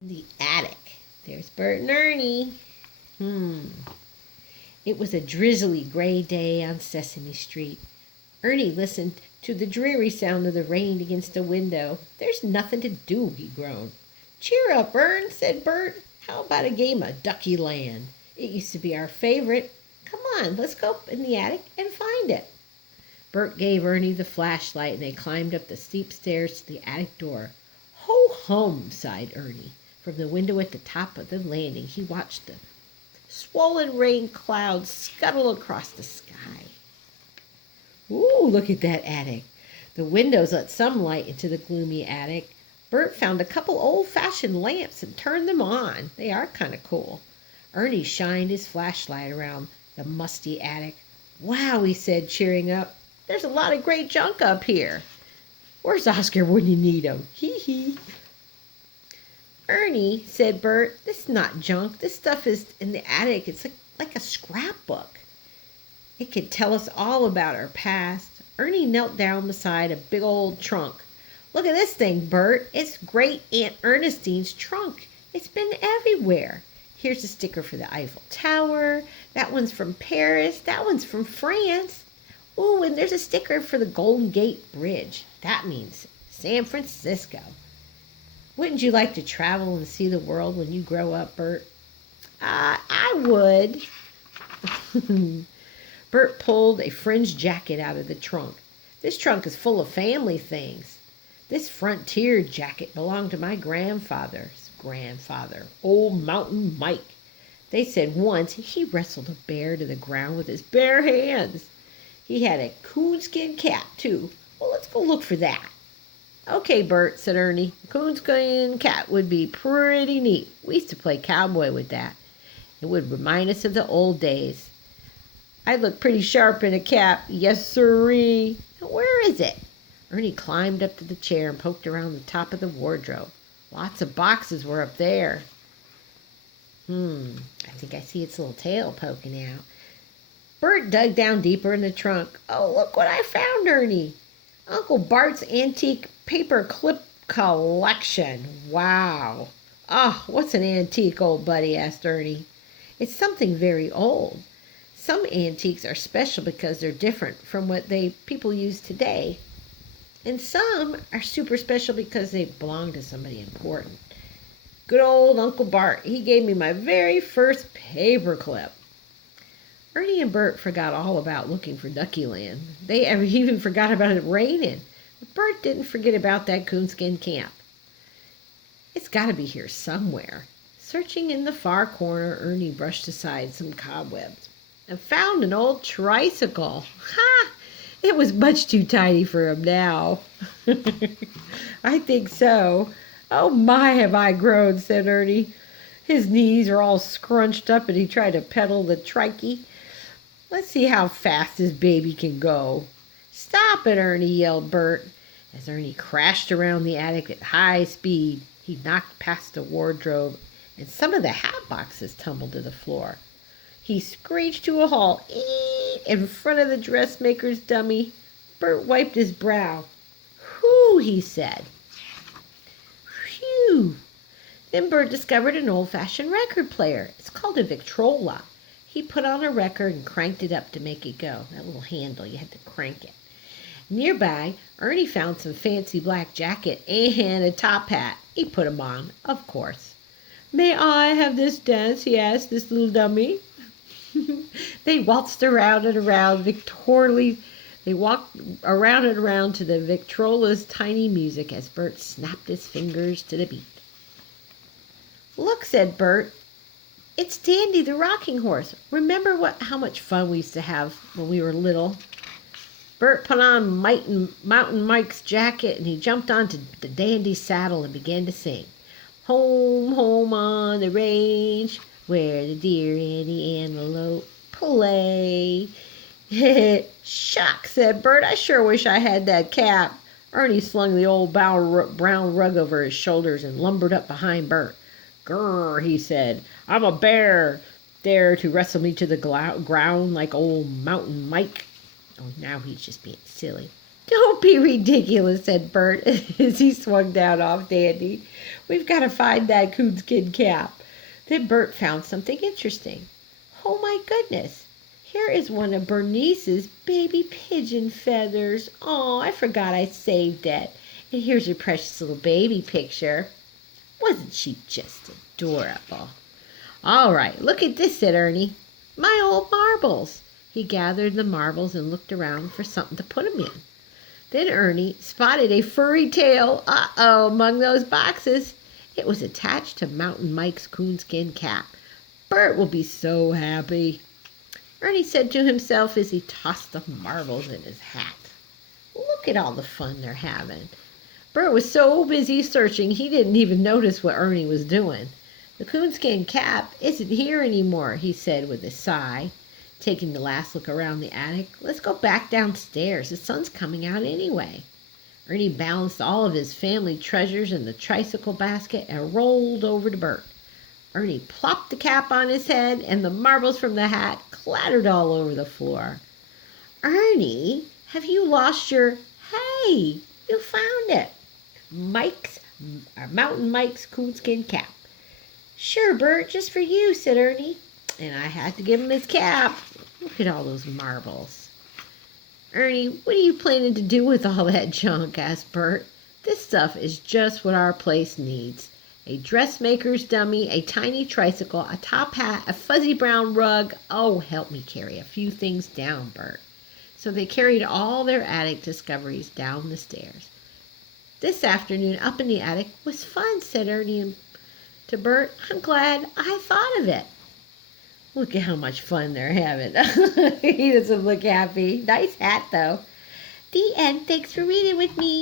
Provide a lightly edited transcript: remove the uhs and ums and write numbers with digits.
The attic. There's Bert and Ernie. It was a drizzly gray day on Sesame Street. Ernie listened to the dreary sound of the rain against the window. There's nothing to do, he groaned. Cheer up, Ern, said Bert. How about a game of Ducky Land? It used to be our favorite. Come on, let's go up in the attic and find it. Bert gave Ernie the flashlight and they climbed up the steep stairs to the attic door. Ho hum, sighed Ernie. From the window at the top of the landing, he watched the swollen rain clouds scuttle across the sky. Ooh, look at that attic. The windows let some light into the gloomy attic. Bert found a couple old-fashioned lamps and turned them on. They are kind of cool. Ernie shined his flashlight around the musty attic. Wow, he said, cheering up. There's a lot of great junk up here. Where's Oscar when you need him? Hee hee. Ernie, said Bert, this is not junk. This stuff is in the attic. It's like a scrapbook. It could tell us all about our past. Ernie knelt down beside a big old trunk. Look at this thing, Bert. It's Great Aunt Ernestine's trunk. It's been everywhere. Here's a sticker for the Eiffel Tower. That one's from Paris. That one's from France. Ooh, and there's a sticker for the Golden Gate Bridge. That means San Francisco. Wouldn't you like to travel and see the world when you grow up, Bert? I would. Bert pulled a fringed jacket out of the trunk. This trunk is full of family things. This frontier jacket belonged to my grandfather's grandfather, old Mountain Mike. They said once he wrestled a bear to the ground with his bare hands. He had a coonskin cap, too. Well, let's go look for that. Okay, Bert, said Ernie. A coonskin cap would be pretty neat. We used to play cowboy with that. It would remind us of the old days. I'd look pretty sharp in a cap. Yes, sirree. Where is it? Ernie climbed up to the chair and poked around the top of the wardrobe. Lots of boxes were up there. I think I see its little tail poking out. Bert dug down deeper in the trunk. Oh, look what I found, Ernie. Uncle Bart's antique paper clip collection. Wow. Oh, what's an antique, old buddy? Asked Ernie. It's something very old. Some antiques are special because they're different from what people use today. And some are super special because they belong to somebody important. Good old Uncle Bart. He gave me my very first paper clip. Ernie and Bert forgot all about looking for Ducky Land. They even forgot about it raining. But Bert didn't forget about that coonskin camp. It's got to be here somewhere. Searching in the far corner, Ernie brushed aside some cobwebs and found an old tricycle. Ha! It was much too tiny for him now. I think so. Oh my, have I grown, said Ernie. His knees are all scrunched up and he tried to pedal the trikey. Let's see how fast this baby can go. Stop it, Ernie, yelled Bert. As Ernie crashed around the attic at high speed, he knocked past the wardrobe and some of the hat boxes tumbled to the floor. He screeched to a halt, eeet, in front of the dressmaker's dummy. Bert wiped his brow. Whew, he said. Phew. Then Bert discovered an old-fashioned record player. It's called a Victrola. He put on a record and cranked it up to make it go. That little handle, you had to crank it. Nearby, Ernie found some fancy black jacket and a top hat. He put them on, of course. May I have this dance, he asked this little dummy. They waltzed around and around They walked around and around to the Victrola's tiny music as Bert snapped his fingers to the beat. Look, said Bert. It's Dandy the rocking horse. Remember how much fun we used to have when we were little? Bert put on Mountain Mike's jacket and he jumped onto the Dandy's saddle and began to sing. Home, home on the range, where the deer and the antelope play. Shucks, said Bert. I sure wish I had that cap. Ernie slung the old brown rug over his shoulders and lumbered up behind Bert. Grrr, he said. I'm a bear. Dare to wrestle me to the ground like old Mountain Mike. Oh, now he's just being silly. Don't be ridiculous, said Bert as he swung down off Dandy. We've got to find that coonskin cap. Then Bert found something interesting. Oh my goodness. Here is one of Bernice's baby pigeon feathers. Oh, I forgot I saved it. And here's your precious little baby picture. Wasn't she just adorable? All right, look at this, said Ernie. My old marbles. He gathered the marbles and looked around for something to put them in. Then Ernie spotted a furry tail, among those boxes. It was attached to Mountain Mike's coonskin cap. Bert will be so happy. Ernie said to himself as he tossed the marbles in his hat. Look at all the fun they're having. Bert was so busy searching he didn't even notice what Ernie was doing. The coonskin cap isn't here anymore, he said with a sigh, taking the last look around the attic. Let's go back downstairs. The sun's coming out anyway. Ernie balanced all of his family treasures in the tricycle basket and rolled over to Bert. Ernie plopped the cap on his head, and the marbles from the hat clattered all over the floor. Ernie, have you lost your... Hey, you found it. Mountain Mike's coonskin cap. Sure, Bert, just for you, said Ernie. And I had to give him his cap. Look at all those marbles. Ernie, what are you planning to do with all that junk? Asked Bert. This stuff is just what our place needs. A dressmaker's dummy, a tiny tricycle, a top hat, a fuzzy brown rug. Oh, help me carry a few things down, Bert. So they carried all their attic discoveries down the stairs. This afternoon up in the attic was fun, said Ernie to Bert. I'm glad I thought of it. Look at how much fun they're having. He doesn't look happy. Nice hat, though. The end. Thanks for reading with me.